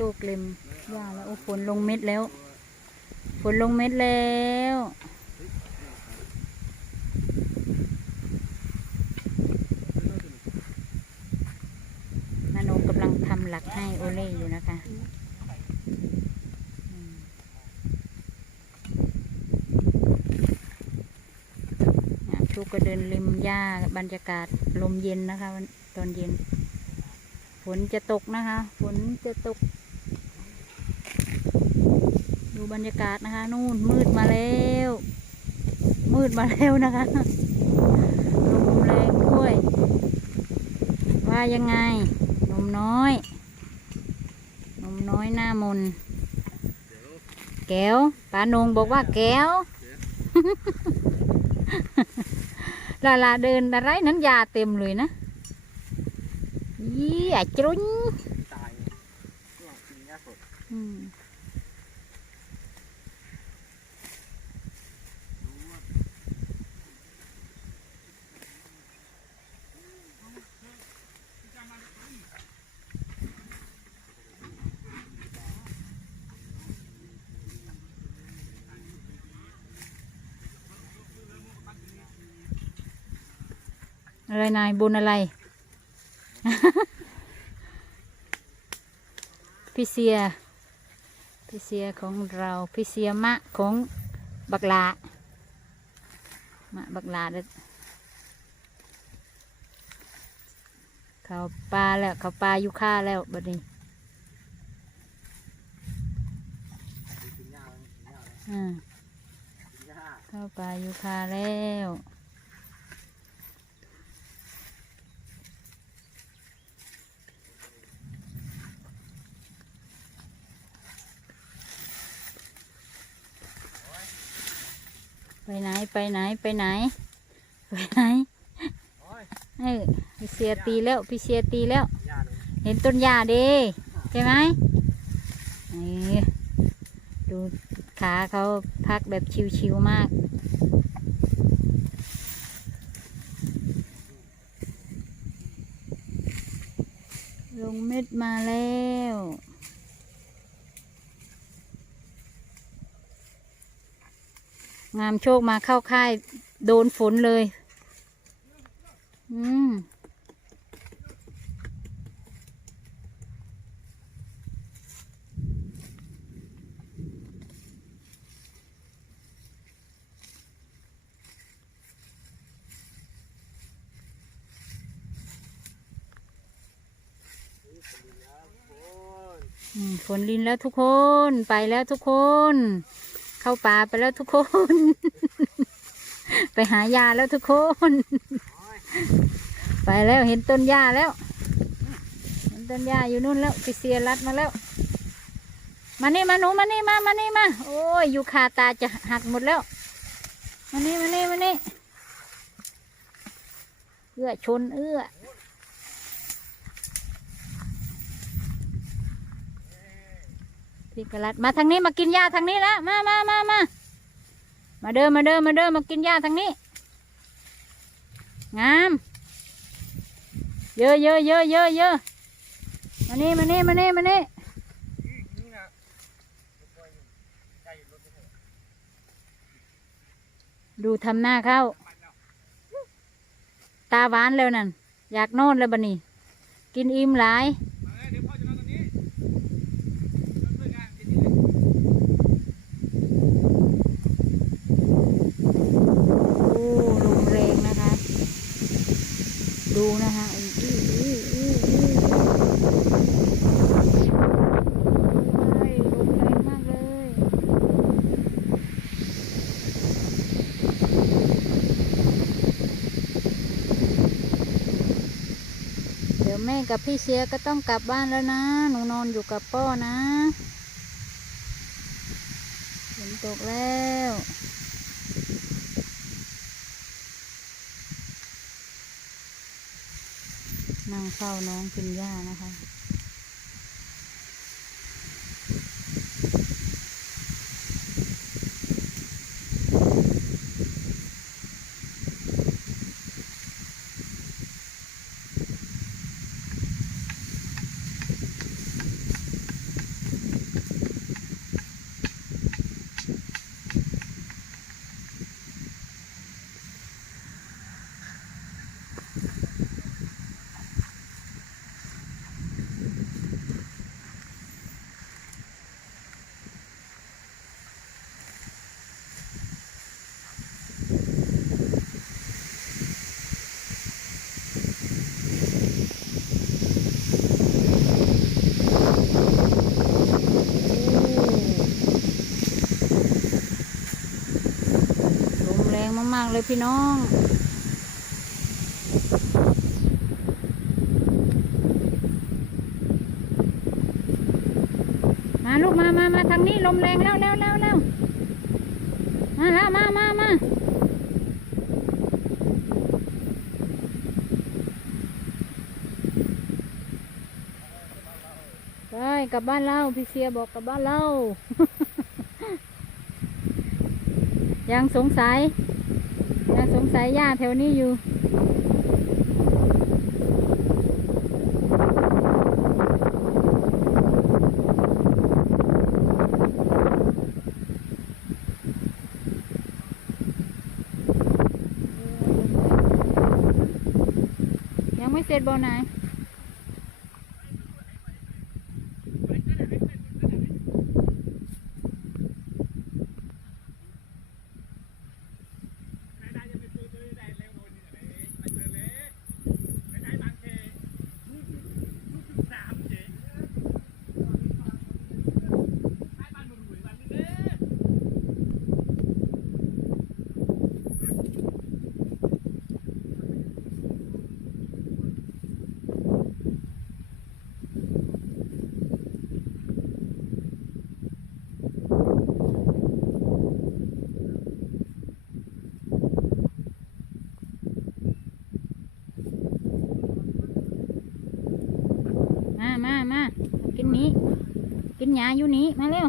อนนี้งานโชคเล็มว่าแล้วโอ้ฝนลงเม็ดแล้ว ฝนลงเม็ดแล้วนาโนกำลังทำหลักให้โอเล่อยู่นะคะอืมงานโชคก็เดินริมหญ้าบรรยากาศลมเย็นนะคะ ตอนเย็น ฝนจะตกนะคะ ฝนจะตก ดูบรรยากาศนะคะ นู่นมืดมาแล้ว มืดมาแล้วนะคะลมแรงด้วย ว่ายังไงหนมน้อยหนมน้อยหน้ามน แก้วป้านงบอกว่าแก้วลาลาเดินอะไรนั้นยาเต็มเลยนะยี่อะจุ้นตายเนี่ยกินหญ้าสดอืม อะไรนายบนอะไร พี่เสีย พี่เสียของเราพี่เสียมะของบักลามะบักลาเด้อเขาปลาแล้วเขาปลาอยู่ค่าแล้วบัดนี้กินหญ้ากินหญ้าอืมกินหญ้าเข้าปลาอยู่ค่าแล้ว ไปไหนไปไหนไปไหน ไปไหนเออพี่เสียตีแล้วพี่เสียตีแล้ว เห็นต้นหญ้าดีใช่ไหมนี่ดูขาเขาพักแบบชิวๆมากลงเม็ดมาแล้ว งามโชคมาเข้าค่าย โดนฝนเลย อืมฝนลินแล้วทุกคนไปแล้วทุกคน เข้าป่าไปแล้วทุกคน ไปหายาแล้วทุกคน ไปแล้วเห็นต้นหญ้าแล้ว เห็นต้นหญ้าอยู่นู่นแล้วพิเซียรัดมาแล้ว มานี่มาหนูมานี่มามานี่มา โอ้ยอยู่คาตาจะหักหมดแล้ว มานี่มานี่มานี่เอื้อชนเอื้อ พี่กรัดมาทางนี้มากินหญ้าทางนี้ละมามามามามาเดินมาเดินมาเดินมากินหญ้าทางนี้ งาม เยอะเยอะเยอะเยอะเยอะมานี่มานี่มานี่มานี่นี่นะได้อยู่รถไม่ใช่ดูทำหน้าเข้า ตาหวานแล้วนั่น อยากนอนแล้วบันนี้ กินอิ่มหลาย มาเลยเดี๋ยวพ่อจะนอนตรงนี้เพื่อนงานกินนี่เลย โอ้ลมแรงนะคะ ดูนะคะอื้ออื้ออื้ออื้ออื้อโอ้ยลมแรงมากเลยเดี๋ยวแม่กับพี่เสียก็ต้องกลับบ้านแล้วนะ หนูนอนอยู่กับพ่อนะฝนตกแล้วางเฝ้าน้องกินหญ้านะคะ เลยพี่น้องมาลูกมามามาทางนี้ลมแรงแล้วแล้วแล้วแล้วมาแล้วมามามาไปกลับบ้านเราพี่เสียบอกกลับบ้านเรายังสงสัย ยังสงสัยย่าแถวนี้อยู่ยังไม่เสร็จบ่ไหนาย ได้ยังไม่ซื้อเลยได้เร็วโน่นนี่อะไรไปเจอเลยไปได้บางเทสามเจ๊ให้บ้านมันรวยบ้านนี้เด้อ มามามากินนี้ กิน หญ้าอยู่นี้มาเร็ว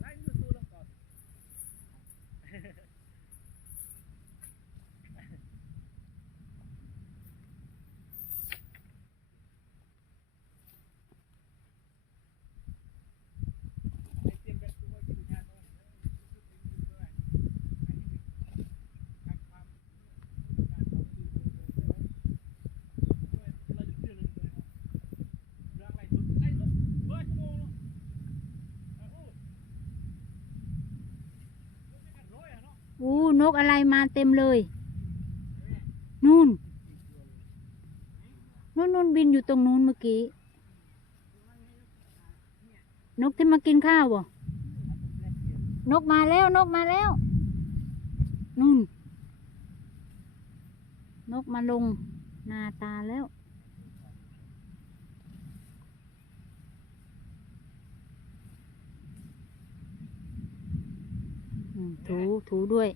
ไล่ดูสู้ลงก่อน ไอ้เตรียมแบบตัวอยู่ยานโน่นรู้สึกดีๆด้วยอันนี้ทางความการต่อสู้ด้วยเราจะเชื่อเลยเลยเรื่องอะไรสุดไล่สุดเฮ้ยชั่วโมงแล้วโอ้ร้ อู้นกอะไรมาเต็มเลย นู่น นู่นนู่นบินอยู่ตรงนู้นเมื่อกี้ นกที่มากินข้าวบ่นกมาแล้ว นกมาแล้ว นู่น นกมาลงนาตาแล้ว อืมถูถูด้วย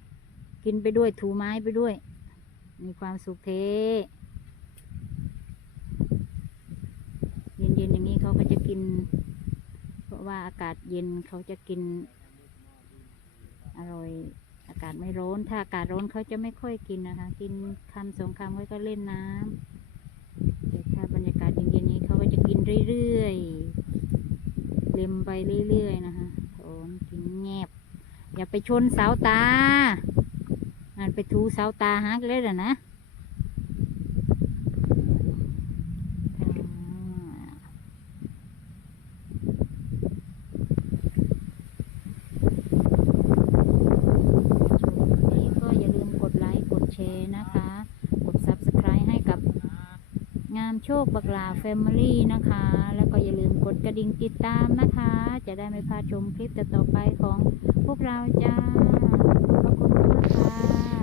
กินไปด้วยถูไม้ไปด้วย มีความสุขเทเย็นๆอย่างนี้เขาก็จะกิน เพราะว่าอากาศเย็นเขาจะกิน อร่อย อากาศไม่ร้อน ถ้าอากาศร้อนเขาจะไม่ค่อยกินนะคะ กินคำสองคำเขาก็เล่นน้ำแต่ถ้าบรรยากาศเย็นๆนี้เขาก็จะกินเรื่อยๆเล็มไปเรื่อยๆนะคะโถนกินแงบ อย่าไปชนเสาตาอันไปถูเสาตาฮักเลยนะนะอ่าชมนี้ก็อย่าลืมกดไลค์กดแชร์นะคะกด subscribe ให้กับงามโชคบักลาแฟมิลี่นะคะ แล้วก็อย่าลืมกดกระดิ่งติดตามนะคะ จะได้ไม่พลาดชมคลิปต่อไปของ พวกเราจ้าขอบคุณมากค่ะ